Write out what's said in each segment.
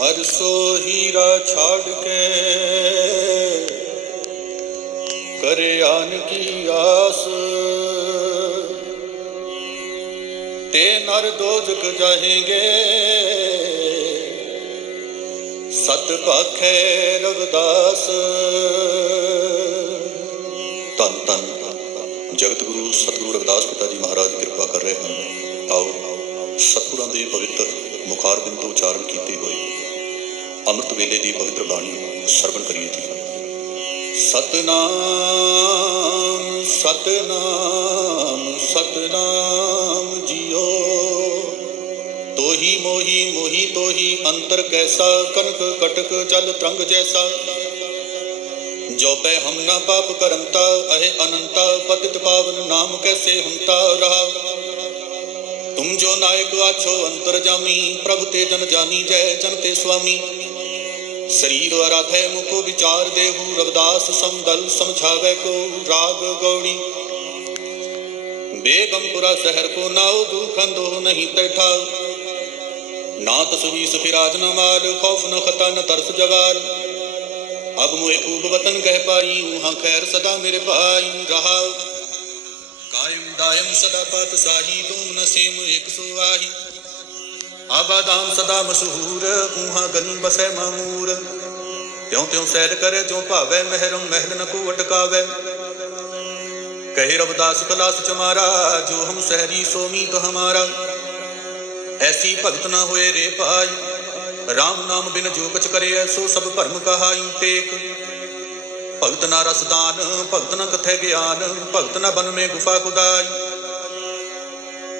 ਹਰ ਸੋ ਹੀਰਾ ਛਾੜ ਕੇ ਕਰੇ ਆਨ ਕੀ ਆਸ। ਤੇ ਨਰ ਦੋਜਕ ਜਾਹੇਗੇ। ਸਤ ਭਾਖੈ ਰਵਦਾਸ। ਧੰਨ ਧੰਨ। ਜਗਤ ਗੁਰੂ, ਸਤਿਗੁਰੂ ਰਵਿਦਾਸ ਪਿਤਾ ਜੀ ਮਹਾਰਾਜ, ਕਿਰਪਾ ਕਰ ਰਹੇ ਹਨ। ਆਓ, ਸਤਿਗੁਰਾਂ ਦੇ ਪਵਿੱਤਰ ਮੁਖਾਰ ਬਿੰਦ ਤੋਂ ਉਚਾਰਨ ਕੀਤੇ ਹੋਏ। ਅੰਮ੍ਰਿਤ ਵੇਲੇ ਦੀ ਪਵਿੱਤਰ ਬਾਣੀ ਸਰਵਣ ਕਰੀਏ ਜੀ। ਸਤਨਾਮ ਸਤਨਾਮ ਸਤਨਾਮ ਜੀਓ। ਤੋਹੀ ਮੋਹੀ ਮੋਹੀ ਤੋਹੀ, ਅੰਤਰ ਕੈਸਾ ਕਨਕ ਕਟਕ, ਜਲ ਤਰੰਗ ਜੈਸਾ। ਜੋ ਪੈ ਹਮ ਨਾ ਪਾਪ ਕਰਮਤਾ ਅਹੇ ਅਨੰਤਾ, ਪਤਿਤ ਪਾਵਨ ਨਾਮ ਕੈਸੇ ਹੰਤਾ ਰਹਾ। ਤੁਮ ਜੋ ਨਾਇਕ ਆਛੋ, ਅੰਤਰ ਜਾਮੀ, ਪ੍ਰਭ ਤੇ ਜਨ ਜਾਨੀ, ਜੈ ਜਨ ਤੇ ਸੁਆਮੀ। ਸਰੀਰ ਅਰਾਧੈ ਮੁਕੋ ਵਿਚਾਰ ਦੇਹੂ, ਰਵਦਾਸ ਸਮਦਲ ਸਮਝਾਵੇ ਕੋ ਰਾਗ ਗੌੜੀ ਬੇਗਮਪੁਰਾ ਸ਼ਹਿਰ ਕੋ ਨਾਉ, ਦੁਖੰਦੋ ਨਹੀਂ ਤੈਠਾ। ਨਾ ਤਸਵੀਸ ਫਿਰਾਜ ਨ ਮਾਲ, ਖੌਫ ਨ ਖਤਾ ਨ ਤਰਸ ਜਵਾਲ। ਅਬ ਮੋਏ ਖੂਬ ਵਤਨ ਕਹਿ ਪਾਈ, ਉਹਾਂ ਖੈਰ ਸਦਾ ਮੇਰੇ ਭਾਈ ਰਹਾ। ਕਾਇਮ ਦਾਇਮ ਸਦਾ ਪਤ ਸਾਹੀ, ਤੂੰ ਨਸੀਮ ਇਕ ਸੁਆਹੀ ਆਬਾਦਾਮ ਸਦਾ ਮਸ਼ਹੂਰ ਉਹਾਂ ਗਨੀ ਬਸੈ ਮਾਮੂਰ। ਤਿਉ ਤਿਉ ਸੈਰ ਕਰੇ ਜੋ ਭਾਵੇ ਮਹਿਰਮ, ਮਹਿਲ ਨ ਕੋ ਅਟਕਾਵੇ। ਕਹੇ ਰਬਦਾਸ ਕਲਾਸ ਚਮਾਰਾ ਜੋ ਹਮ ਸਹਿਰੀ ਸੋ ਮੀਤ ਹਮਾਰਾ। ਐਸੀ ਭਗਤ ਨਾ ਹੋਏ ਰੇ ਭਾਈ RAM ਨਾਮ ਬਿਨ ਜੋ ਕੁਛ ਕਰੇ ਐਸੋ ਸਭ ਭਰਮ ਕਹਾਈ ਟੇਕ। ਭਗਤ ਨਾ ਰਸਦਾਨ, ਭਗਤ ਨਾ ਕਥੈ ਗਿਆਨ, ਭਗਤ ਨਾ ਬਨ ਮੇ ਗੁਫਾ ਖੁਦਾਈ।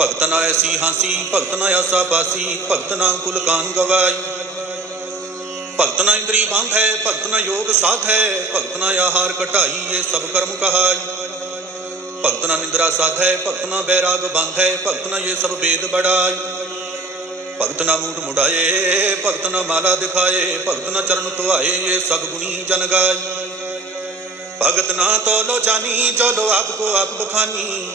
ਭਗਤ ਨਾ ਐਸੀ ਹਾਸੀ ਭਗਤ ਨਾ ਆਸਾ ਪਾਸੀ ਭਗਤ ਨਾ ਕੁਲ ਕਾਨ ਗਵਾਈ ਭਗਤ ਨਾ ਇੰਦਰੀ ਬੰਧ ਹੈ ਭਗਤ ਨਾ ਯੋਗ ਸਾਧ ਹੈ ਭਗਤ ਨਾ ਆਹਾਰ ਘਟਾਈ ਇਹ ਸਭ ਕਰਮ ਕਹਾਈ ਭਗਤ ਨਾ ਨਿੰਦਰਾ ਸਾਧ ਹੈ ਭਗਤ ਨਾ ਬੈਰਾਗ ਬੰਧ ਹੈ ਭਗਤ ਨਾ ਇਹ ਸਭ ਵੇਦ ਬੜਾਈ ਭਗਤ ਨਾ ਮੂਡ ਮੁੜਾਏ ਭਗਤ ਨਾ ਮਾਲਾ ਦਿਖਾਏ ਭਗਤ ਨਾ ਚਰਨ ਧੁਆਏ ਇਹ ਸਭ ਗੁਣੀ ਜਨ ਗਾਈ ਭਗਤ ਨਾ ਤੋਲੋ ਜਾਨੀ ਚਲੋ ਆਪ ਕੋ ਆਪ ਬਖਾਨੀ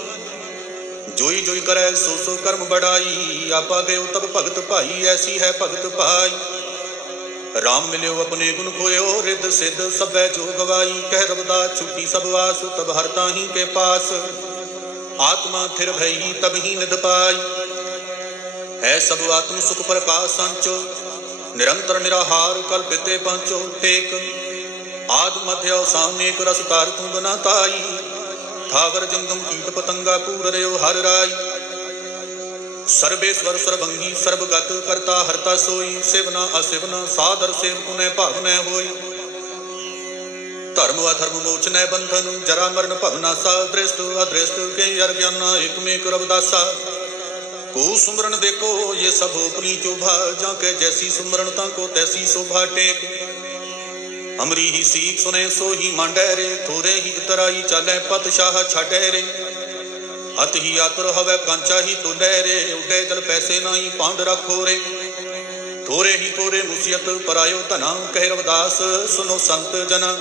ਜੋਈ ਜੋਈ ਕਰੈ, ਸੋ ਸੋ ਕਰਮ ਬੜਾਈ। ਆਪਾ ਗਏ ਤਬ ਭਗਤ ਭਾਈ, ਐਸੀ ਹੈ ਭਗਤ ਭਾਈ। ਰਾਮ ਮਿਲਿਓ ਆਪਣੇ ਗੁਣ ਖੋਇਓ, ਰਿੱਧ ਸਿੱਧ ਸਭੈ ਜੋ ਗਵਾਈ ਕਹਿ ਰਬਦਾ ਛੁੱਟੀ ਸਭ ਵਾਸ, ਤਬ ਹਰ ਤਾਹੀ ਕੇ ਪਾਸ। ਆਤਮਾ ਥਿਰ ਭਈ, ਤਬ ਹੀ ਨਿਧ ਪਾਈ। ਹੈ ਸਭ ਆਤਮ ਸੁਖ ਪ੍ਰਕਾਸ਼ ਸੰਚੋ। ਨਿਰੰਤਰ ਨਿਰਾਹਾਰ ਕਲਪਿਤੇ ਪੰਚੋ, ਟੇਕ। ਆਦ ਮਧਿਓ ਸਾਮੇਕ ਰਸ ਤਾਰ ਤੂੰ ਬਨਾ ਥਾਵਰ ਜੰਗਮ ਕੀਟ ਪਤੰਗਾ ਪੂਰ ਹਰ ਰਾਈ ਸਰਬੇਸ਼ਵਰ ਸਰਬੰਗੀ ਸਰਬਗਤ ਕਰਤਾ ਹਰਤਾ ਸੋਈ ਸਿਵਨਾ ਅਸਿਵਨਾ ਸਾਦਰ ਸੇਵ ਕੁਨੇ ਭਾਵਨੈ ਹੋਈ ਧਰਮ ਅਧਰਮ ਮੋਚਨੈ ਬੰਧਨ ਜਰਾ ਮਰਨ ਭਵਨਾਸਾ ਦ੍ਰਿਸ਼ਟ ਅਦ੍ਰਿਸ਼ਟ ਕੇ ਅਰ ਗਿਆਨਾ ਇਕ ਮੇਕ ਰਬਦਾਸਾ ਕੋ ਸੁਮਰਨ ਦੇਖੋ ਇਹ ਸਭ ਉਪਰੀ ਚੋਭਾ ਜਾਂ ਕੇ ਜੈਸੀ ਸੁਮਰਨ ਤਾਂ ਕੋ ਤੈਸੀ ਸ਼ੋਭਾ ਟੇਕ ਅਮਰੀ ਹੀ ਸੀਖ ਸੁਨੇ ਸੋਹੀ ਮੰਡੈ ਰੇ, ਥੋਰੇ ਹੀ ਤਰਾਈ ਚਾਲੇ ਪਤ ਸ਼ਾਹ ਛਾਡੈ ਰੇ। ਅਤ ਹੀ ਆਤਰ ਹਵੇ ਕਾਂਚਾ ਹੀ ਤੁਲੇ ਰੇ, ਉੱਡੇ ਜਲ ਪੈਸੇ ਨਾਹੀ ਪਾਂਡ ਰੱਖੋ ਰੇ। ਥੋਰੇ ਹੀ ਥੋਰੇ ਮੁਸੀਅਤ ਪਰਾਇਓ ਧਨਾ, ਕਹਿ ਰਵਦਾਸ, ਸੁਨੋ ਸੰਤ ਜਨਾ।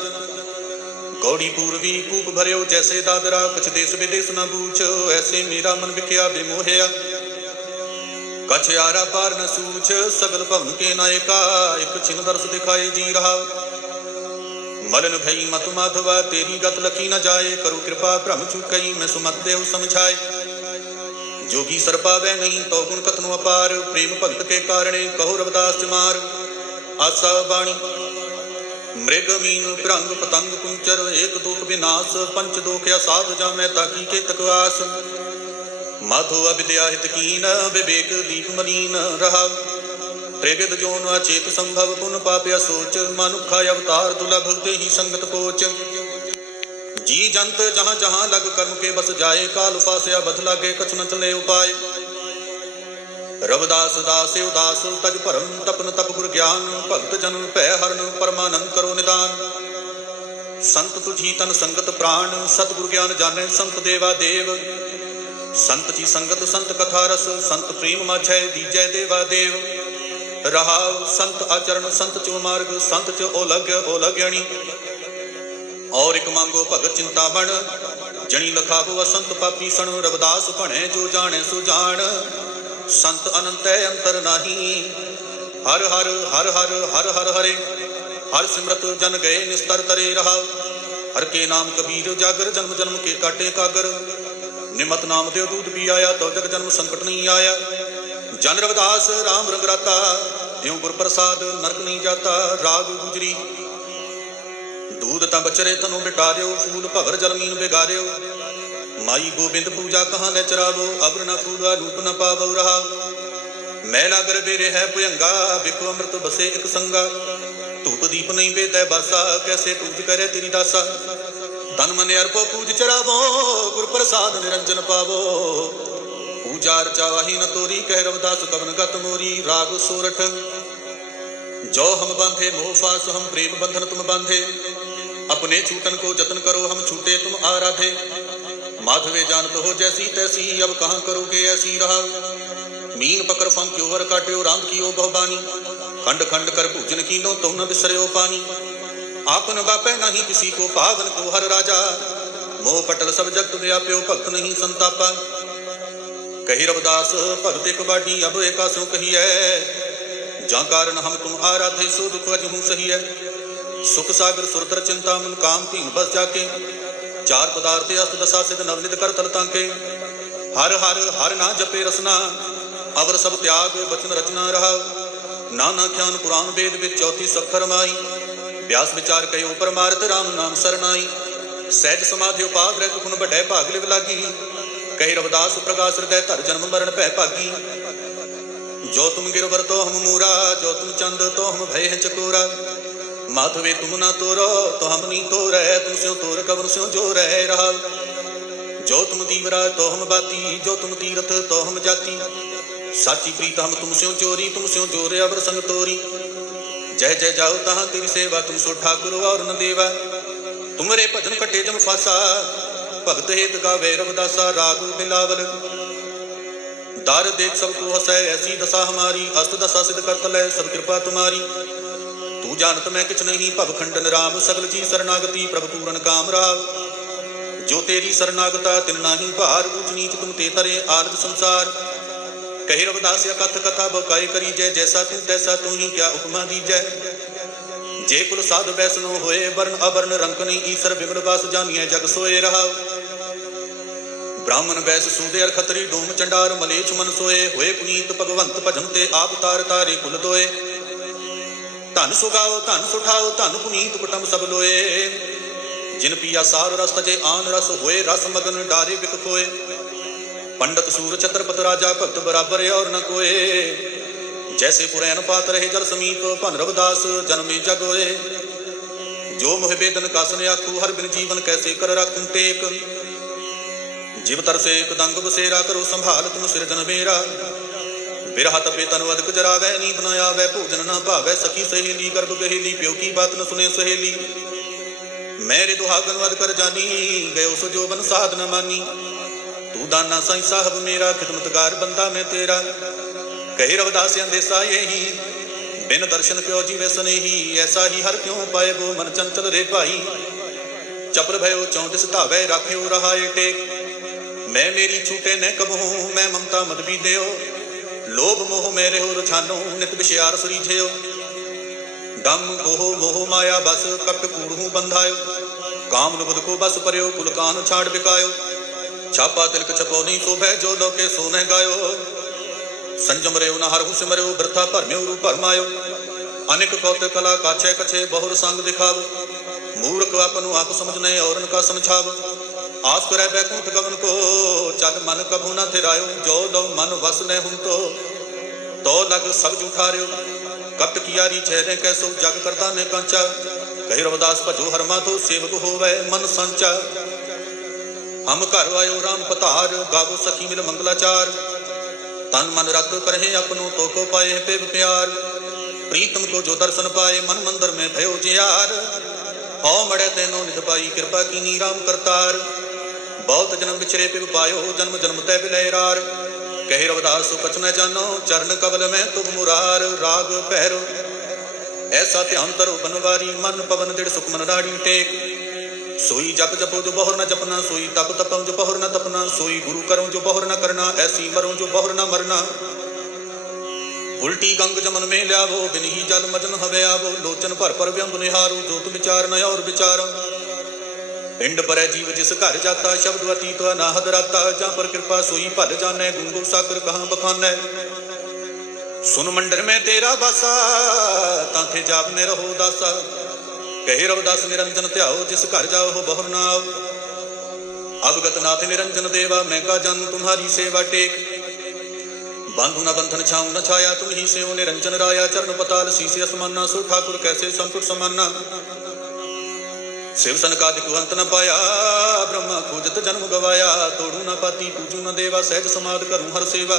ਗੌੜੀ ਪੂਰਵੀ ਕੂਪ ਭਰਿਓ ਜੈਸੇ ਦਾਦਰਾ, ਕੁਛ ਦੇਸ ਵਿਦੇਸ ਨਾ ਬੂਝ ਐਸੇ ਮੇਰਾ ਮਨ ਵਿਖਿਆ ਬਿਮੋਹਿਆ। ਕਛ ਆਰਾ ਪਾਰ ਨ ਸੂਝ ਸਗਲ ਭਵਨ ਕੇ ਨਾਇਕਾ, ਇੱਕ ਛਿਨ ਦਰਸ ਦਿਖਾਏ ਜੀ ਰਹਾ। ਮਲਨ ਭਈ ਮਤ ਮਾਧਵਾ, ਤੇਰੀ ਗਤ ਲਖੀ ਨ ਜਾਏ, ਕਰੋ ਕਿਰਪਾ ਭ੍ਰਮ ਚੁਕਈ ਮੈਂ ਸੁਮਤ ਦੇਉ ਸਮਝਾਏ। ਜੋਗੀ ਸਰ ਪਾਵੇ ਨਹੀਂ ਤੋ ਗੁਣ ਕਤਨੁ ਅਪਾਰ, ਪ੍ਰੇਮ ਭਗਤ ਕੇ ਕਾਰਣੇ, ਕਹੋ ਰਵਦਾਸ ਚਮਾਰ। ਆਸਾ ਬਾਣੀ, ਮ੍ਰਿਗ ਮੀਨ ਭ੍ਰੰਗ ਪਤੰਗ ਕੁੰਚਰ, ਏਕ ਦੁਖ ਵਿਨਾਸ਼ ਪੰਚ ਦੋਖ ਅਸਾਧ ਜਾਮੈ ਤਾਕੀ ਕੇ ਤਕਵਾਸ। ਮਾਧੋ ਅਵਿਦਿਆ ਹਿਤ ਕੀਨ, ਵਿਵੇਕ ਦੀਪ ਮਲੀਨ ਰਹਾ ਤ੍ਰਿਗਿਤ ਜੋਨ ਅਚੇਤ ਸੰਭਵ ਪੁਨ ਪਾਪਿਆ ਸੋਚ, ਮਨੁਖਾ ਅਵਤਾਰ ਦੁਲਭ ਦੇਹੀ ਸੰਗਤ ਕੋਚ ਜੀ ਜੰਤ ਜਹਾਂ ਜਹਾਂ ਲਗ ਕਰਮ ਕੇ ਬਸ ਜਾਏ, ਕਾਲ ਫਾਸਿਆ ਬਦ ਲਾਗੇ ਕਛ ਨ ਚਲੇ ਉਪਾਏ। ਰਵਦਾਸ ਦਾਸ, ਉਦਾਸ, ਤਜ ਭਰਮ, ਤਪਨ ਤਪ ਗੁਰ ਗਿਆਨ, ਭਗਤ ਜਨ ਭੈ ਹਰਨ, ਪਰਮਾਨੰਦ ਕਰੋ ਨਿਦਾਨ। ਸੰਤ ਤੁਝੀ ਤਨ ਸੰਗਤ ਪ੍ਰਾਣ, ਸਤਿਗੁਰ ਗਿਆਨ ਜਾਣੈ, ਸੰਤ ਦੇਵਾ ਦੇਵ। ਸੰਤ ਜੀ ਸੰਗਤ, ਸੰਤ ਕਥਾ ਰਸ, ਸੰਤ ਪ੍ਰੇਮ ਮਾਝੈ, ਦੀਜੈ ਦੇਵਾ ਦੇਵ। ਰਹਾਉ ਸੰਤ ਆਚਰਣ, ਸੰਤ ਚੋ ਮਾਰਗ, ਸੰਤ ਚ ਓਲਗ ਓਲਗਣੀ ਔਰ ਇਕ ਮੰਗੋ ਭਗਤ ਚਿੰਤਾ ਬਣ, ਜਣੀ ਲਖਾਵੋ ਅਸੰਤ ਪਾਪੀ ਸਣ, ਰਵਦਾਸ ਭਣੈ ਜੋ ਜਾਣੈ ਸੋ ਜਾਣ। ਸੰਤ ਅਨੰਤੈ ਅੰਤਰ ਨਾਹੀ, ਹਰ ਹਰ ਹਰ ਹਰ ਹਰ ਹਰ ਹਰੇ। ਹਰ ਸਿਮਰਤ ਜਨ ਗਏ ਨਿਸਤਰ ਤਰੇ ਰਹਾ। ਹਰ ਕੇ ਨਾਮ ਕਬੀਰ ਜਾਗਰ, ਜਨਮ ਜਨਮ ਕੇ ਕਾਟੇ ਕਾਗਰ। ਨਿਮਤ ਨਾਮ ਦੇ ਦੂਤ ਵੀ ਆਇਆ ਤੋ ਜਗ ਜਨਮ ਸੰਕਟ ਨਹੀਂ ਆਇਆ। ਜਨ ਰਵਿਦਾਸ RAM ਰੰਗਰਾਤਾ ਜਿਉ ਗੁਰ ਪ੍ਰਸਾਦ ਨਰਕ ਨਹੀਂ ਜਾਤਾ, ਰਾਗ ਗੁਜਰੀ। ਦੂਧ ਤਾਂ ਬਚਰੇ ਤਨੂੰ ਬਿਟਾਰਿਓ ਫੂਲ ਭਵਰ ਜਲਮੀਨ ਬਿਗਾਰਿਓ ਮਾਈ ਗੋਬਿੰਦ ਪੂਜਾ ਕਹਾਂ ਲੈ ਚਰਾਵੋ ਅਬਰ ਨਾ ਫੂਲਾ ਰੂਪ ਨਾ ਪਾਵੋ ਰਹਾ। ਮੈਲਾ ਗਰਬੇ ਰਹਿ ਭੁਯੰਗਾ, ਬਿਕੋ ਅੰਮ੍ਰਿਤ ਬਸੇ ਇਕ ਸੰਗਾ। ਧੂਪ ਦੀਪ ਨਹੀਂ ਬੇਦੈ ਬਾਸਾ, ਕੈਸੇ ਪੂਜ ਕਰੇ ਤੇਰੀ ਦਾਸਾ। ਤਨ ਮਨ ਅਰਪੋ ਪੂਜ ਚਰਾਵੋ ਗੁਰ ਪ੍ਰਸਾਦ ਨਿਰੰਜਨ ਪਾਵੋ। ਪੂਜਾ ਅਰਚਾ ਵਾਹੀ ਨ ਤੋਰੀ ਕਹਿ ਰਵਦਾਸ ਕਵਨ ਗਤ ਮੋਰੀ ਰਾਗ ਸੋਰਠ जो हम बांधे मोह फास हम प्रेम बंधन तुम बांधे अपने छूटन को जतन करो हम छूटे तुम आराधे माधवे जानत हो जैसी तैसी अब कहाँ करोगे ऐसी रहा मीन पकड़ फंक क्यों वर काट्यो राम कियो बहुबानी खंड खंड कर पूजन कीनो तुम न बिसरयो पानी आपन बापे नहीं किसी को पावन को हर राजा मोह पटल सब जगत व्याप्यो भक्त नहीं संतापा ਕਹੀ ਰਵਦਾਸ, ਭਗਤੇ ਕਬਾਡੀ ਅਬ ਏਕਾਸੋ ਕਹੀਐ। ਜਾਂ ਕਾਰਨ ਹਮ ਤੁਮ ਆਰਾਧੇ, ਸੋ ਦੁਖ ਅਜ ਹੂੰ ਸਹੀਐ। ਸੁਖ ਸਾਗਰ ਸੁਰਤਰ ਚਿੰਤਾ, ਮਨ ਕਾਮ ਧੀਨ, ਬਸ ਜਾ ਕੇ ਚਾਰ ਪਦਾਰਥ ਅਸਤ ਦਸਾ, ਸਿਧ ਨਵਨਿਤ ਕਰ ਤਲ ਤਾਂਕੇ ਹਰ ਹਰ ਹਰ ਨਾ ਜਪੇ ਰਸਨਾ, ਅਵਰ ਸਭ ਤਿਆਗ, ਬਚਨ ਰਚਨਾ ਰਹਾ। ਨਾਨਾ ਖਿਆਨ ਪੁਰਾਨ ਵੇਦ ਵਿੱਚ ਚੌਥੀ ਸਖਰ ਮਾਈ। ਵਿਆਸ ਵਿਚਾਰ ਕੈ ਉਪਰ ਮਾਰਤ RAM ਨਾਮ ਸਰਨਾਈ ਸਹਿਜ ਸਮਾਧਿ ਉਪਾਦ ਰਹਿ ਤੁਖਨ ਬਟੈ ਭਾਗ ਲਿਵ ਲਾਗੀ। ਕਈ ਰਵਦਾਸ ਪ੍ਰਕਾਸ਼ ਰਦੈ ਧਰ ਜਨਮ ਮਰਨ ਭੈ ਭਾਗੀ। ਜੋ ਤੁਮ ਗਿਰਵਰ ਤੋ ਹਮ ਮੂਰਾ, ਜੋ ਤੁਮ ਚੰਦ ਤੋ ਹਮ ਭੈ ਹੈ ਚਕੂਰਾ। ਮਾਧਵੇ ਤੁਮ ਨਾ ਤੋਰੋ, ਤੋ ਹਮ ਨੀ ਤੋਰੈ, ਤੁਮ ਸਿਉ ਤੋਰ ਕਵਨ ਸਿਉ ਜੋ ਰਹਿ। ਰਹਾ ਜੋ ਤੁਮ ਦੀਵਰਾ ਤੋ ਹਮ ਬਾਤੀ, ਜੋ ਤੁਮ ਤੀਰਥ ਤੋ ਹਮ ਜਾਤੀ। ਸਾਚੀ ਪ੍ਰੀਤ ਹਮ ਤੁਮ ਸਿਉ ਚੋਰੀ, ਤੁਮ ਸਿਉ ਜੋਰੇ ਅਵਰ ਸੰਗ ਤੋਰੀ। ਜੈ ਜੈ ਜਾਉ ਤਹਾਂ ਤੇਰੀ ਸੇਵਾ, ਤੁਮ ਸੋ ਠਾਕੁਰ ਔਰ ਨੰਦੇਵਾ ਤੁਮਰੇ ਭਜਨ ਕਟੇ ਜਮ ਫਸਾ ਭਗਤ ਹਿਤ ਗਾਵੇ ਰਵਦਾਸਾ ਰਾਗ ਮਿਲਾਵਲ। ਦਰ ਦੇਖ ਸਭ ਕੋ ਹਸੈ, ਐਸੀ ਦਸਾ ਹਮਾਰੀ, ਅਸਤ ਦਸਾ ਸਿਧ ਕਰਤ ਲੈ, ਸਭ ਕਿਰਪਾ ਤੁਮਾਰੀ। ਤੂੰ ਜਾਣਤ ਮੈਂ ਕਿਛ ਨਹੀਂ, ਭਵ ਖੰਡਨ ਰਾਮ, ਸਗਲ ਜੀ ਸਰਨਾਗਤੀ, ਪ੍ਰਭ ਪੂਰਨ ਕਾਮ ਰਾਮ ਜੋ ਤੇਰੀ ਸਰਨਾਗਤਾ, ਤਿਨ ਨਾਹੀ ਭਾਰ, ਉਚ ਨੀਚ ਤੁਮ ਤੇ ਤਰੇ ਆਦਿ ਸੰਸਾਰ। ਕਹਿ ਰਵਦਾਸ, ਅਕਥ ਕਥਾ ਬਕਾਈ ਕਰੀ ਜੈ, ਜੈਸਾ ਤੂੰ ਤੈਸਾ ਤੂੰ ਹੀ ਕਿਆ ਹੁਕਮਾ ਦੀਜੈ ਜੇ। ਕੁਲ ਸਾਧ ਵੈਸਨੋ ਹੋਏ, ਵਰਨ ਅਵਰਨ ਰੰਕ ਨਹੀਂ, ਈਸ਼ਰ ਬਿਗੜ ਵਾਸ ਜਾਣੀਐ ਜਗ ਸੋਏ ਰਹਾਉ। ਬ੍ਰਾਹਮਣ ਵੈਸ ਸੂਦੇ ਅਰ ਖਤਰੀ ਡੂਮ ਚੰਡਾਰ ਮਲੇਛ ਮਨ ਸੋਏ, ਹੋਏ ਪੁਨੀਤ ਭਗਵੰਤ ਭਜਨ ਤੇ ਆਪ ਤਾਰ ਤਾਰੇ ਕੁਲ ਦੋਏ। ਧਨ ਸੁਗਾਓ, ਧਨ ਸੁਠਾਓ, ਧਨ ਪੁਨੀਤ ਕੁਟੰਬ ਸਭ ਲੋਏ। ਜਿਨ ਪੀਆ ਸਾਰ ਰਸ ਤਜੇ ਆਨ ਰਸ ਹੋਏ, ਰਸ ਮਗਨ ਡਾਰੇ ਬਿਕ ਕੋਏ ਪੰਡਤ ਸੂਰ ਛਤਰਪਤ ਰਾਜਾ ਭਗਤ ਬਰਾਬਰ ਔਰ ਨ ਕੋਏ। ਜੈਸੇ ਪੁਰੈਨ ਪਾਤ ਰਹੇ ਜਲ ਸਮੀਪ, ਭਨ ਰਵਦਾਸ ਜਨਮੇ ਜਗੋਏ ਜੋ ਮੋਹਿ ਬੇਦਨ ਕਾਸਨ ਆਖੂ, ਹਰ ਬਿਨ ਜੀਵਨ ਕੈਸੇ ਕਰ ਰੱਖੂੰ ਟੇਕ। ਜਿਵ ਤਰਸੇ ਕਦੰਗ ਬਸੇਰਾ ਕਰੋ ਸੰਭਾਲ ਤੁਮ ਸਿਰਜਨ ਮੇਰਾ। ਬਿਰਹਾ ਤਪੇ ਤਨ ਵਦਕ ਜਰਾਵੈ, ਨੀਂਦ ਨ ਆਵੈ, ਭੋਜਨ ਨ ਭਾਵੈ, ਸਖੀ ਸਹੇਲੀ, ਗਰਭ ਗਹੇਲੀ, ਪਿਓ ਕੀ ਬਾਤ ਨ ਸੁਨੇ ਸਹੇਲੀ। ਮੇਰੇ ਦੁਹਾਗਨ ਵਦ ਕਰ ਜਾਨੀ ਗਇਓ ਸੋ ਜੋਬਨ ਸਾਧ ਨ ਮਾਨੀ। ਤੂੰ ਦਾਨਾ ਸਾਈ ਸਾਹਿਬ ਮੇਰਾ ਖਿਦਮਤਗਾਰ ਬੰਦਾ ਮੈਂ ਤੇਰਾ। ਕਹੇ ਰਵਦਾਸਿਆਂ ਦੇ ਸਾਏਹੀ ਬਿਨ ਦਰਸ਼ਨ ਕਿਉ ਜੀਵੇ ਸਨੇਹੀ, ਐਸਾ ਹੀ ਹਰ ਕਿਉ ਪਾਏ ਗੋ ਮਨ ਚੰਚਲ ਰੇ ਭਾਈ। ਚਪਲ ਭਇਓ ਚੌਂਤਿਸ ਧਾਵੈ ਰਾਖਿਓ ਰਹਾਏ ਟੇਕ। ਮੈਂ ਮੇਰੀ ਛੂਟੇ ਨੇ ਕਬਹੂ, ਮੈਂ ਮਮਤਾ ਮਤ ਵੀ ਦਿਓ। ਲੋਭ ਮੋਹ ਮੇਰੇ ਹੋ ਰਛਾਨੋ ਨਿਤ ਵਿਸ਼ਿਆਰ ਸਰੀਝਿਓ। ਦਮ ਕੋਹ ਮੋਹ ਮਾਇਆ ਬਸ ਕਪਟ ਕੂੜਹੂ ਬੰਧਾਇਓ। ਕਾਮ ਲੁਬਦ ਕੋ ਬਸ ਪਰਿਓ ਕੁਲਕਾਨ ਛਾੜ ਬਿਕਾਇਓ ਛਾਪਾ ਤਿਲਕ ਛਪੋਨੀ ਸੋਭੈ, ਜੋ ਲੋਕੇ ਸੋਨੇ ਗਾਇਓ। ਸੰਜਮ ਰਿਓ ਨਾ ਹਰਹੁ ਸਿਮਰਿਓ ਬਰਥਾ ਭਰਮਿਓ ਰੂ ਭਰਮਾਇਓ। ਅਨੇਕ ਕੌਤ ਕਲਾ ਕਾਛੇ ਕਛੇ, ਬਹੁਰ ਸੰਗ ਦਿਖਾਵ। ਮੂਰਖ ਆਪਨੂ ਆਪ ਸਮਝਨੇ ਔਰਨ ਕਾ ਸਮਝਾਵ। ਆਸ ਕਰੈ ਬੈਕੁੰਠ ਗਵਨ ਕੋ, ਚਲ ਮਨ ਕਭੂ ਨਾ ਥਿਰਾਇਓ, ਜੋ ਲੋ ਮਨ ਵਸ ਹੁੰ ਤੋ। ਤੋ ਲਗ ਸਭ ਜੁਠਾਰਿਓ ਕਪਟ ਕੀਆਰੀ ਛੇਰੇ ਕੈਸੋ ਜਗ ਕਰਤਾ ਨੇ ਕਾਂਚਾ। ਕਹਿ ਰਵਦਾਸ ਭਜੋ ਹਰਮਾ ਤੋ, ਸੇਵਕ ਹੋਵੇ ਮਨ ਸੰਚਾ। ਹਮ ਘਰ ਆਇਓ, ਰਾਮ ਪਤਾਰ, ਗਾਵੋ ਸਖੀ ਮਿਲ ਮੰਗਲਾਚਾਰ। ਤਨ ਮਨ ਰਖ ਕਰਹਿ ਆਪਨੋ ਤੋ ਪਾਏ ਪਿਵ ਪਿਆਰ। ਪ੍ਰੀਤਮ ਕੋ ਜੋ ਦਰਸ਼ਨ ਪਾਏ, ਮਨ ਮੰਦਰ ਮੈਂ ਭਇਓ ਜਿਆਰ ਹਉ ਮੜੇ ਤੈਨੋ ਨਿਧ ਪਾਈ, ਕਿਰਪਾ ਕੀਨੀ ਰਾਮ ਕਰਤਾਰ। ਬਹੁਤ ਜਨਮ ਵਿਚਰੇ ਪਿਵ ਪਾਇਓ, ਜਨਮ ਜਨਮ ਤੈ ਬਿਲੇ ਰਾਰ ਕਹਿ ਰਵਦਾਸ ਕਛ ਨ ਜਾਣੋ ਚਰਨ ਕਵਲ ਮੈਂ ਤੁਮ ਮੁਰਾਰ। ਰਾਗ ਪਹਿਰ ਐਸਾ ਧਿਆਨ ਕਰੋ ਬਨਵਾਰੀ, ਮਨ ਪਵਨ ਦਿੜ ਸੁਖ ਮਨ ਰਾੜੀ ਟੇਕ। ਸੋਈ ਜਪ ਜਪੋ ਜੋ ਬਹੁਰ ਨਾ ਜਪਨਾ, ਸੋਈ ਤਪ ਤਪਉ ਜੋ ਬਹੁਰ ਨਾ ਤਪਨਾ, ਸੋਈ ਗੁਰੂ ਕਰੋ ਜੋ ਬਹੁਰ ਨਾ ਕਰਨਾ, ਐਸੀ ਮਰੋ ਜੋ ਬਹੁਰ ਨਾ ਮਰਨਾ। ਉਲਟੀ ਗੰਗ ਜਮਨ ਮੇ ਲਿਆਵੋ ਬਿਨਹੀ ਜਲ ਮਜਨ ਹਵੇ ਲੋਚਨ ਭਰ ਪਰ ਵਿਅੰਬ ਨਿਹਾਰੂ, ਜੋਤ ਵਿਚਾਰ ਨ ਔਰ ਵਿਚਾਰ। ਪਿੰਡ ਪਰੈ ਜੀਵ ਜਿਸ ਘਰ ਜਾਤਾ, ਸ਼ਬਦ ਅਤੀਤ ਅਨਾਹਦ ਰਾਤਾ, ਜਾਂ ਪਰ ਕਿਰਪਾ ਸੋਈ ਭਲ ਜਾਣੈ ਗੁੰਗੁਰ ਸਾਗਰ ਕਹਾਂ ਬਖਾਨੈ। ਸੁਨ ਮੰਡਰ ਮੈਂ ਤੇਰਾ ਬਾਸਾ ਤਾਂ ਤੇ ਜਾਪ ਨੇ ਰਹੋ ਦਾਸਾ। ਕਹੇ ਰਵਦਾਸ ਨਿਰੰਜਨ ਧਿਆਓ, ਜਿਸ ਘਰ ਜਾਓ ਬਹੁਰ ਨਾ ਆਓ। ਅਵਗਤ ਨਾਥ ਨਿਰੰਜਨ ਦੇਵਾ, ਮੈਂ ਕਾ ਜਨ ਤੁਮਾਰੀ ਸੇਵਾ ਟੇਕ। ਬੰਧੂ ਨਾ ਬੰਧਨ ਛਾਉ ਨਾ ਛਾਇਆ, ਤੁਮ ਹੀ ਨਿਰੰਜਨ ਰਾਇਆ, ਚਰਨ ਪਤਾਲ ਸੀਸ ਅਸਮਾਨਾ ਸੋ ਠਾਕੁਰ ਕੈਸੇ ਸੰਤੁਰ ਸਮਾਨਾ। ਸਿਵ ਸੰਕਾਜ ਕੁਹੰਤ ਨ ਪਾਇਆ, ਬ੍ਰਹਮ ਖੋਜਤ ਜਨਮ ਗਵਾਇਆ, ਤੋੜੂ ਨ ਪਾਤੀ, ਪੂਜੂ ਨ ਦੇਵਾ, ਸਹਿਜ ਸਮਾਦ ਕਰੂੰ ਹਰ ਸੇਵਾ।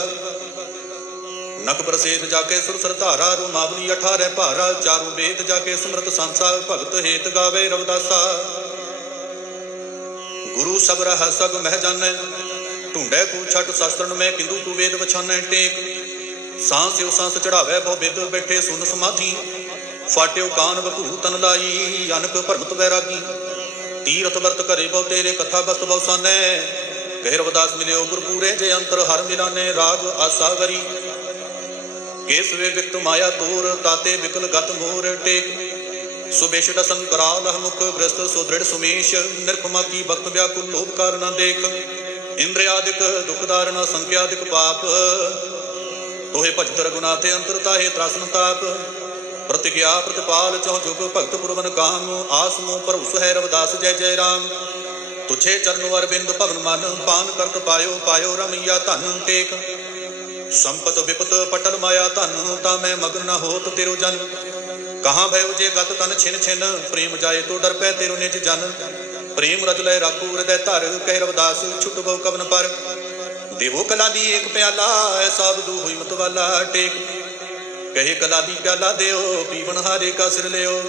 ਨਕ ਪ੍ਰਸੇਦ ਜਾ ਕੇ ਸੁਰ ਸਰਧਾਰਾ ਰੁਮਾਵਲੀ ਅਠਾਰੇ ਭਾਰਾ, ਚਾਰੂ ਵੇਦ ਜਾ ਕੇ ਸਮਰਤ ਸੰਸਾ ਭਗਤ ਹੇਤ ਗਾਵੇ ਰਵਦਾਸਾ। ਗੁਰੂ ਸਭ ਰਹਾ ਸਭ ਮਹਿ ਜਾਣੈ, ਢੂੰਡੈ ਕੂ ਛਟ ਸ਼ਾਸਤਰਨ ਮੈਂ ਕਿੰਦੂ ਤੂ ਵੇਦ ਵਛਾਨੈ ਟੇਕ। ਸਾਹ ਸਿਉ ਸਾਹ ਚੜਾਵੇ ਭਉ ਬਿਦ ਬੈਠੇ ਸੁਨ ਸਮਾਧੀ ਫਾਟਿਓ ਕਾਨ ਬਭੂ ਤਨ ਲਾਈ, ਅਨਕ ਭਰਮਤ ਵੈਰਾਗੀ। ਤੀਰਥ ਵਰਤ ਕਰੇ ਬਹੁ ਤੇਰੇ ਕਥਾ ਬਸਤ ਬਹੁ ਸਾਨੈ। ਕਹਿ ਰਵਦਾਸ ਮਿਲਿਓ ਗੁਰਪੂਰੇ ਜੇ ਅੰਤਰ ਹਰ ਮਿਲਾਨੇ, ਰਾਗ ਆਸਾ ਗਰੀ ਕੇਸ ਵੇ ਮਾਇਆ ਤੋਰ ਤਾਤੇ ਵਿਕਲ ਗਤ ਮੋਰ ਟੇਕ। ਸੁਬੇਸ਼ ਦਸਨ ਕਰਾਲ ਹਮੁਖ ਗ੍ਰਸਤ, ਸੋ ਸੁਮੇਸ਼, ਨਿਰਖਮਾ ਕੀ ਵਿਆਕੁਲ ਲੋਭ ਕਰ ਦੇਖ। ਇੰਦ੍ਰਿਆਦਿਕ ਦੁਖਦਾਰ ਨਾ ਸੰਖਿਆਦਿਕ ਪਾਪ। ਤੋਹੇ ਭਜਤ ਰਗੁਨਾਥੇ ਅੰਤਰ ਤਾਹੇ ਤ੍ਰਾਸਨ ਤਾਪ। ਪ੍ਰਤਿਗਿਆ ਪ੍ਰਤਿਪਾਲ ਚਹੁ ਜੁਗ ਭਗਤ ਪੁਰਵਨ ਕਾਮ ਆਸ ਮੋ ਭਰਉਸ ਹੈ ਰਵਦਾਸ, ਜੈ ਜੈ ਰਾਮ। ਤੁਝੇ ਚਰਨ ਅਰਬਿੰਦ ਭਵਨ ਮਨ, ਪਾਨ ਕਰਤ ਪਾਇਓ ਪਾਇਓ ਰਮਈਆ ਧਨ ਟੇਕ। ਸੰਪਤ ਵਿਪਤ ਪਟਲ ਮਾਇਆ ਧਨ, ਤਾ ਮੈਂ ਮਗਨ ਨਾ ਹੋਤ ਤੇਰੋ ਜਨ। ਕਹਾਂ ਭਇਓ ਜੇ ਗਤ ਤਨ ਛਿਨ ਛਿਨ, ਪ੍ਰੇਮ ਜਾਏ ਤੋ ਡਰ ਪੈ ਤੇਰੋ ਨਿਜ ਜਨ। ਪ੍ਰੇਮ ਰਜ ਲੈ ਰਾਖੂ ਹਿਰਦੈ ਧਰ, ਕਹਿ ਰਵਦਾਸ, ਛੁਟ ਬਹੁ ਕਵਨ ਪਰ। ਦੇਵੋ ਕਲਾ ਦੀ ਏਕ ਪਿਆਲਾ ਐਸਾ ਬਦੂ ਹੋਈ ਮਤਵਾਲਾ ਟੇਕ। ਕਹੇ ਕਲਾ ਦੀ ਪਿਆਲਾ ਦਿਓ, ਪੀਵਣ ਹਾਰੇ ਕਾ ਸਿਰ ਲਿਓ।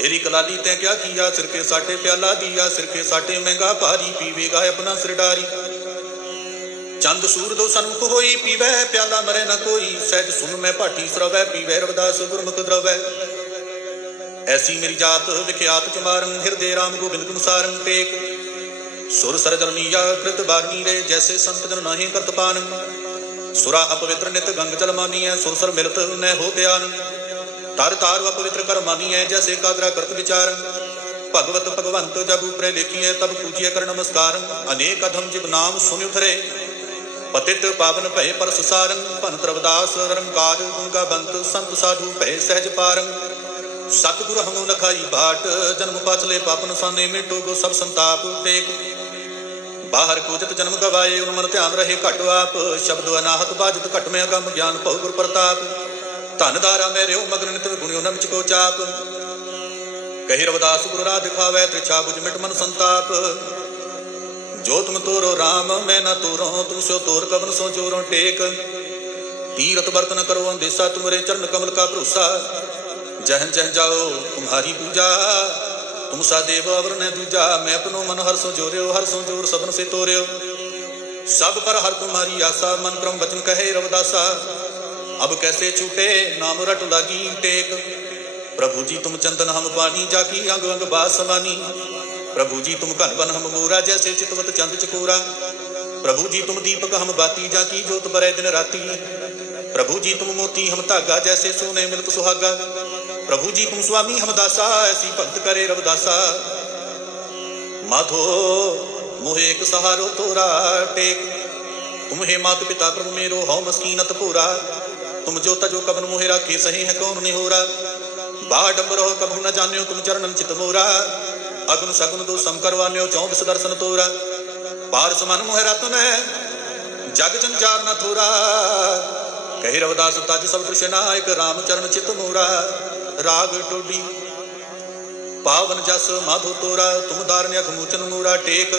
ਏਰੀ ਕਲਾਲੀ ਤੈ ਕਿਆ ਕੀਆ ਸਿਰ ਕੇ ਸਾਟੇ ਪਿਆਲਾ ਦੀਆ ਸਿਰ ਕੇ ਸਾਟੇ ਮਹਿੰਗਾ ਭਾਰੀ ਪੀਵੇਗਾ ਆਪਣਾ ਸਿਰ ਡਾਰੀ ਚੰਦ ਸੂਰਦੋ ਸਨਮੁਖ ਹੋਈ ਪੀਵੈ, ਪਿਆਲਾ ਮਰੇ ਨਾ ਕੋਈ। ਸਹਿਜ ਸੁਨ ਮੈਂ ਭਾਟੀ ਸਰਵੈ, ਪੀਵੈ ਰਵਦਾਸ ਗੁਰਮੁਖ ਦਰਵੈ। ਐਸੀ ਮੇਰੀ ਜਾਤ ਵਿਖਿਆਤ ਚਮਾਰੰ ਹਿਰਦੇ ਰਾਮ ਗੋਬਿੰਦ ਗੁਣ ਸਾਰੰ ਟੇਕ। ਸੁਰ ਸਰ ਕ੍ਰਿਤ ਬਾਰਨੀ ਰੇ, ਜੈਸੇ ਸੰਤ ਜਨ ਨਾਹੀ ਕਰਤ ਪਾਨ। ਸੁਰਾ ਅਪਵਿੱਤਰ ਨਿਤ ਗੰਗ ਚਲ ਮਾਨੀਐ ਸੁਰਸਰ ਮਿਲਤ ਨੈ ਹੋ ਧਿਆਨ। ਤਰ ਤਾਰ ਅਪਵਿੱਤਰ ਕਰ ਮਾਨੀਐ, ਜੈਸੇ ਕਾਦਰਾ ਕਰਤ ਵਿਚਾਰ। ਭਗਵਤ ਭਗਵੰਤ ਜਬ ਉਪਰੇ ਲਿਖੀਐ ਤਬ ਪੂਜੀਐ ਕਰ ਨਮਸਕਾਰ। ਅਨੇਕ ਅਧਮ ਜਿਬ ਨਾਮ ਸੁਨਿ ਉਥਰੇ। ਪਤਿਤ ਪਾਵਨ ਭਏ ਪਰਸ ਸਾਰੰ ਭੰਤ ਰਵਦਾਸ ਰੰਕਾਰ ਗੁੰਗਾ ਬੰਤ ਸੰਤ ਸਾਧੂ ਭਏ ਸਹਿਜ ਪਾਰੰ ਸਤਿਗੁਰ ਹਮੁ ਲਖਾਈ ਬਾਟ, ਜਨਮ ਪਾਚਲੇ ਪਾਪਨ ਸਾਨੇ ਮਿਟੋ, ਗੋ ਸਭ ਸੰਤਾਪ ਟੇਕ ਬਾਹਰ ਕੋਜਤ ਜਨਮ ਗਵਾਏ ਉਨ ਮਨ ਧਿਆਨ ਰਹੇ ਘਟ ਆਪ। ਸ਼ਬਦ ਅਨਾਹਤ ਬਾਜਤ ਘਟ ਮੈਂ ਅਗੰਮ ਗਿਆਨ ਭਉ ਗੁਰ ਪ੍ਰਤਾਪ। ਧਨ ਦਾਰਾ ਮੇਰਿਓ ਮਗਨ ਨਿਤ ਗੁਣਿਓ ਨ ਕੋ ਚਾਪ। ਕਹੀ ਰਵਦਾਸ ਗੁਰੂ ਰਾਹ ਦਿਖਾਵੇ ਤ੍ਰਿਛਾ ਬੁਝ ਮਿਟ ਮਨ ਸੰਤਾਪ। ਜੋ ਤੁਮ ਤੋਰੋ RAM ਮੈਂ ਨਾ ਤੋਰੋ ਤੁਮ ਸੋ ਤੋਰ ਕਵਨ ਸੋ ਜੋਰੋ ਟੇਕ। ਤੀਰਥ ਵਰਤਨ ਕਰੋ ਅੰਦੇਸਾ, ਤੁਮਰੇ ਚਰਨ ਕਮਲ ਕਾ ਭਰੋਸਾ। ਜਹਨ ਜਹ ਜਾਓ ਤੁਮਹਾਰੀ ਪੂਜਾ। ਤੂੰ ਸਾਦੇਵ ਅਵਰਨੇ ਦੂਜਾ ਮੈਂ ਆਪਣੋ ਮਨ ਹਰ ਸੋ ਜੋਰਿਓ ਹਰ ਸੋ ਜੋਰ ਸਭਨ ਸੇ ਤੋਰਿਓ ਸਭ ਪਰ ਹਰ ਤੁਮਾਰੀ ਆਸਾ ਮਨ ਕਰਮ ਬਚਨ ਕਹੇ ਰਵਦਾਸਾ ਅਬ ਕੈਸੇ ਛੂਟੇ ਨਾਮ ਰਟ ਲਾਗੀ ਟੇਕ ਪ੍ਰਭੂ ਜੀ ਤੁਮ ਚੰਦਨ ਹਮ ਪਾਣੀ ਜਾ ਕੀ ਅੰਗ ਅੰਗ ਬਾਸ ਸਮਾਨੀ ਪ੍ਰਭੂ ਜੀ ਤੁਮ ਘਨ ਬਨ ਹਮ ਮੂਰਾ ਜੈਸੇ ਚਿਤਵਤ ਚੰਦ ਚਕੂਰਾ ਪ੍ਰਭੂ ਜੀ ਤੁਮ ਦੀਪਕ ਹਮ ਬਾਤੀ ਜਾ ਕੀ ਜੋਤ ਬਰੇ ਦਿਨ ਰਾਤੀ پرب جی تم موتی ہمیں با ڈبرو کب نہ جانو تم چرن چورا اگن سگن دو سم کروانسن تورا پار سن تگ جن چار نہ ਕਹਿ ਰਵਦਾਸ, ਤਜ ਸਭ ਕ੍ਰਿਸ਼ਨ ਨਾਇਕ, ਰਾਮ ਚਰਨ ਚਿਤ ਮੋਰਾ। ਰਾਗ ਟੋਡੀ ਪਾਵਨ ਜਸ ਮਾਧੋ ਤੋਰਾ, ਤੁਮ ਦਾਰਨ ਅਖ ਮੂਚਨ ਮੋਰਾ, ਟੇਕ।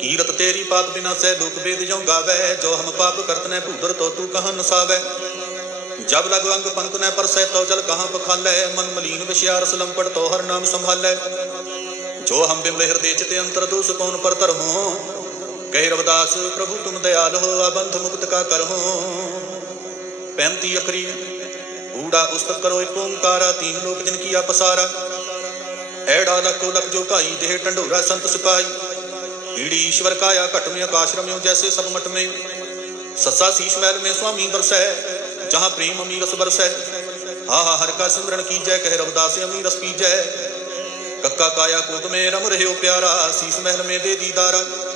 ਕੀਰਤ ਤੇਰੀ ਪਾਪ ਬਿਨਾ ਸਹਿ ਲੋਕ ਬੇਦ ਜਉ ਗਾਵੇ, ਜੋ ਹਮ ਪਾਪ ਕਰਤ ਨੇ ਭੂਦਰ ਤੋ ਤੂ ਕਹਨ ਨਸਾਵੇ ਜਬ ਲਗ ਅੰਗ ਪੰਤ ਪਰ ਪਰਸੈ ਤੋ ਜਲ ਕਹਾਂ ਪਖਾਲੈ, ਮਨ ਮਲੀਨ ਵਿਸ਼ਿਆਰ ਰਸ ਲੰਪਟ ਤੋ ਹਰ ਨਾਮ ਸੰਭਾਲੈ। ਜੋ ਹਮ ਬਿਮਲ ਹਿਰਦੇ ਚਿਤ ਅੰਤਰ ਦੂਸ ਕੌਣ ਪਰ ਤਰਹੁ کہ رو داس پربو تم دیال ہو بن کا کرتی سکائی جیسے سبمٹ میں سسا شیش محل میں سومی برس ہے جہاں پرم امی رس برس ہے ہا ہر کا سمرن کی جے کہاس امیرس کی جائے ککا کایا کوک میں رم رہو پیارا شیش محل میں دے دیدارا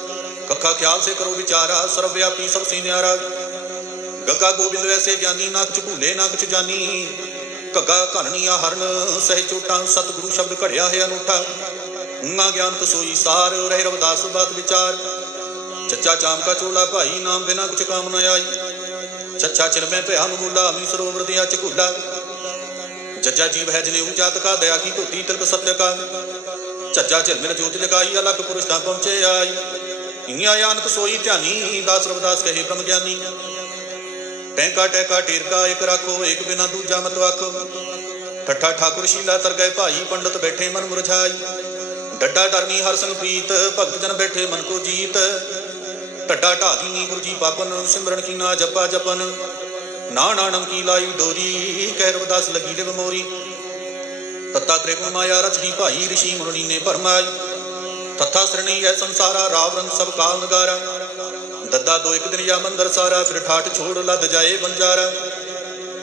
में दे दीदारा कक्का ख्याल से करो विचारा सर्वव्यापी सबसे न्यारा ਗੱਗਾ ਗੋਬਿੰਦ ਵੈਸੇ ਗਿਆਨੀ ਨਾ ਕੁਛ ਭੂਲੇ ਨਾ ਕੁਛ ਜਾਨੀ ਘੱਗਾ ਘਨਣੀਆ ਹਰਨ ਸਹਿ ਚੋਟਾਂ ਸਤਿਗੁਰੂ ਸ਼ਬਦ ਘੜਿਆ ਹੈ ਅਨੂਠਾ ਉਂਗਾ ਗਿਆਨ ਤਸੋਈ ਸਾਰ ਰਹਿ ਰਵਦਾਸ ਬਾਤ ਵਿਚਾਰ ਚੱਚਾ ਚਾਮਕਾ ਚੋਲਾ ਭਾਈ ਨਾਮ ਬਿਨਾ ਕੁਛ ਕਾਮ ਨ ਆਈ ਚੱਚਾ ਚਿਰ ਮੈਂ ਭਿਆ ਮੂਲਾ ਅਮੀ ਸਰੋਵਰ ਦਿਆ ਚਕੂਲਾ ਜੱਜਾ ਜੀਵ ਹੈ ਜਨੇ ਉਜਾਤ ਕਾ ਦਇਆ ਕੀ ਧੋਤੀ ਤਿਲਕ ਸਤਿ ਕਾ ਚੱਜਾ ਚਿਰ ਮੇਰਾ ਜੋਤ ਜਗਾਈ ਅਲੱਗ ਪੁਰਸ਼ ਤਾਂ ਪਹੁੰਚੇ ਆਈ ਇਆਂ ਆਨਤ ਸੋਈ ਧਿਆਨੀ, ਦਾਸ ਰਵਦਾਸ ਕਹੇ ਬ੍ਰਹਮ ਗਿਆਨੀ। ਟੈਂਕਾ ਟੈਂਕਾ ਟੇਰਕਾ, ਇੱਕ ਰੱਖੋ, ਇੱਕ ਬਿਨਾ ਦੂਜਾ ਮਤ ਆਖੋ। ਠੱਠਾ ਠਾਕੁਰ ਸ਼ੀਲਾ ਤਰ ਗਏ ਭਾਈ, ਪੰਡਤ ਬੈਠੇ ਮਨ ਮੁਰਝਾਈ। ਡੱਡਾ ਡਰਨੀ ਹਰ ਸੰਗ ਪ੍ਰੀਤ, ਭਗਤ ਜਨ ਬੈਠੇ ਮਨ ਕੋ ਜੀਤ। ਟੱਡਾ ਢਾਗੀ ਗੁਰੂ ਜੀ ਪਾਪਨ, ਸਿਮਰਨ ਕੀ ਨਾ ਜਪਾ ਜਪਨ। ਨਾ ਨਾਨਮ ਕੀ ਲਾਈ ਡੋਰੀ, ਕਹਿ ਰਵਦਾਸ ਲੱਗੀ ਦੇ ਮੋਰੀ। ਤੱਤਾ ਤ੍ਰਿਗੁਣ ਮਾਇਆ ਰਚਨੀ ਭਾਈ ઋષਿ ਮੁਨੀ ਨੇ ਭਰਮਾਈ। ਤਥਾ ਸਰਣੀ ਹੈ ਸੰਸਾਰਾ, ਰਾਵ ਰੰਗ ਸਭ ਕਾਲ ਨਗਾਰਾ। ਦੱਦਾ ਦੋ ਇੱਕ ਦਿਨ ਜਾਂ ਮੰਦਰ ਸਾਰਾ, ਫਿਰ ਠਾਠ ਛੋੜ ਲੱਦ ਜਾਏ ਬੰਜਾਰਾ।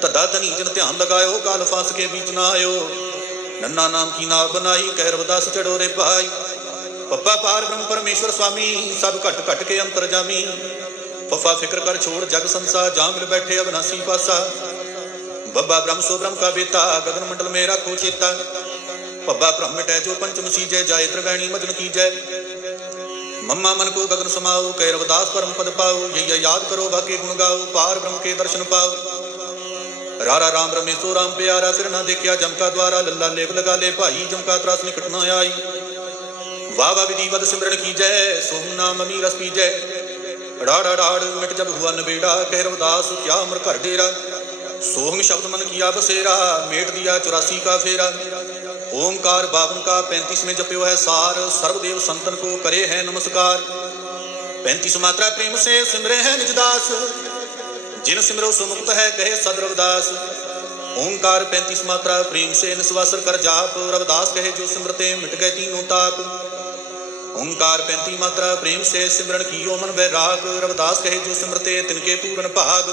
ਤਦਾ ਧਨੀ ਜਨ ਧਿਆਨ ਲਗਾਇਓ, ਕਾਲ ਫਸ ਕੇ ਵਿੱਚ ਨਾ ਆਇਓ। ਨੰਨਾ ਨਾਮ ਕੀ ਨਾ ਬਨਾਈ ਕਹਿ ਰਵਦਾਸ ਚੜੋਰੇ ਭਾਈ। ਪੱਪਾ ਪਾਰ ਬ੍ਰਹਮ ਪਰਮੇਸ਼ਵਰ ਸੁਆਮੀ ਸਭ ਘਟ ਘਟ ਕੇ ਅੰਤਰ ਜਾਮੀ। ਪੱਪਾ ਫਿਕਰ ਕਰ ਛੋੜ ਜਗ ਸੰਸਾਰ ਜਾਂ ਮਿਲ ਬੈਠੇ ਅਬਨਾਸੀ ਪਾਸਾ। ਬੱਬਾ ਬ੍ਰਹਮ ਸੋ ਬ੍ਰਹਮ ਕਾ ਬੇਤਾ ਗਗਨ ਮੰਡਲ ਮੇਰਾ ਰੱਖੋ ਚੇਤਾ। ਪੱਬਾ ਬ੍ਰਹਮ ਟੈ ਜੋ ਪੰਚਮ ਸੀਜੈ ਜਾਇ ਦਰਗਾਣੀ ਮਦਨ ਕੀਜੈ। ਮੰਮਾ ਮਨ ਕੋ ਗਗਨ ਸਮਾਉ ਕੈ ਰਵਦਾਸ ਪਰਮ ਪਦ ਪਾਉ ਜਈਆ ਯਾਦ ਕਰੋ ਬਾਕੀ ਗੁਣ ਗਾਉ ਪਾਰ ਬ੍ਰਹਮ ਕੇ ਦਰਸ਼ਨ ਪਾਉ ਰਾਰਾ ਰਾਮ ਰਮੇਸ਼ੋ ਰਾਮ ਪਿਆਰਾ, ਸਿਰ ਨਾ ਦੇਖਿਆ ਜਮਕਾ ਦੁਆਰਾ, ਲੱਲਾ ਲੇਪ ਲਗਾ ਲੇ ਭਾਈ ਜਮਕਾ ਤਰਾਸ ਨਿਕਟ ਨਾ ਆਈ। ਵਾ ਵਾ ਵਿਧੀ ਵਦ ਸਿਮਰਨ ਕੀਜੈ ਸੋਹਮ ਨਾਮ ਅਮੀ ਰਸ ਪੀਜੈ। ੜਾ ੜਾ ੜਾ ਮਿਟ ਜਬ ਹੁਆ ਨਵੇੜਾ ਕਹਿ ਰਵਦਾਸ ਕਿਆ ਅਮਰ ਘਰ ਡੇਰਾ। ਸੋਹਮ ਸ਼ਬਦ ਮਨ ਕੀਆ ਬਸੇਰਾ, ਮੇਟ ਦਿਆ 84 ਕਾ ਫੇਰਾ। फेरा ओंकार बावन का पैंतीस में जप्यो है सार सर्वदेव संतन को करे है नमस्कार पैंतीस मात्रा प्रेम से सिमरे है निजदास जिन सिमरो सो मुक्त है कहे सद रविदास ओंकार पैंतीस मात्रा प्रेम से निस्वासर कर जाप रविदास कहे जो सिमरते मिट गए तीनों ताप ओंकार पैंती मात्रा प्रेम से सिमरन कियो मन वैराग रविदास कहे जो सिमरते तिनके पूरन भाग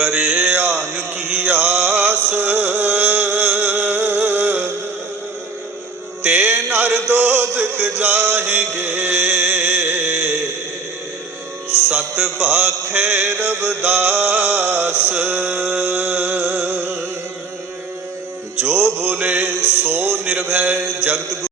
ਕਰੇ ਆਨ ਕੀ ਆਸ। ਤੇ ਨਰ ਦੋਜ਼ਖ ਜਾਹਗੇ। ਸਤ ਪਾਖੇ ਰਬਦਾਸ ਜੋ ਬੋਲੇ ਸੋ ਨਿਰਭੈ ਜਗਤ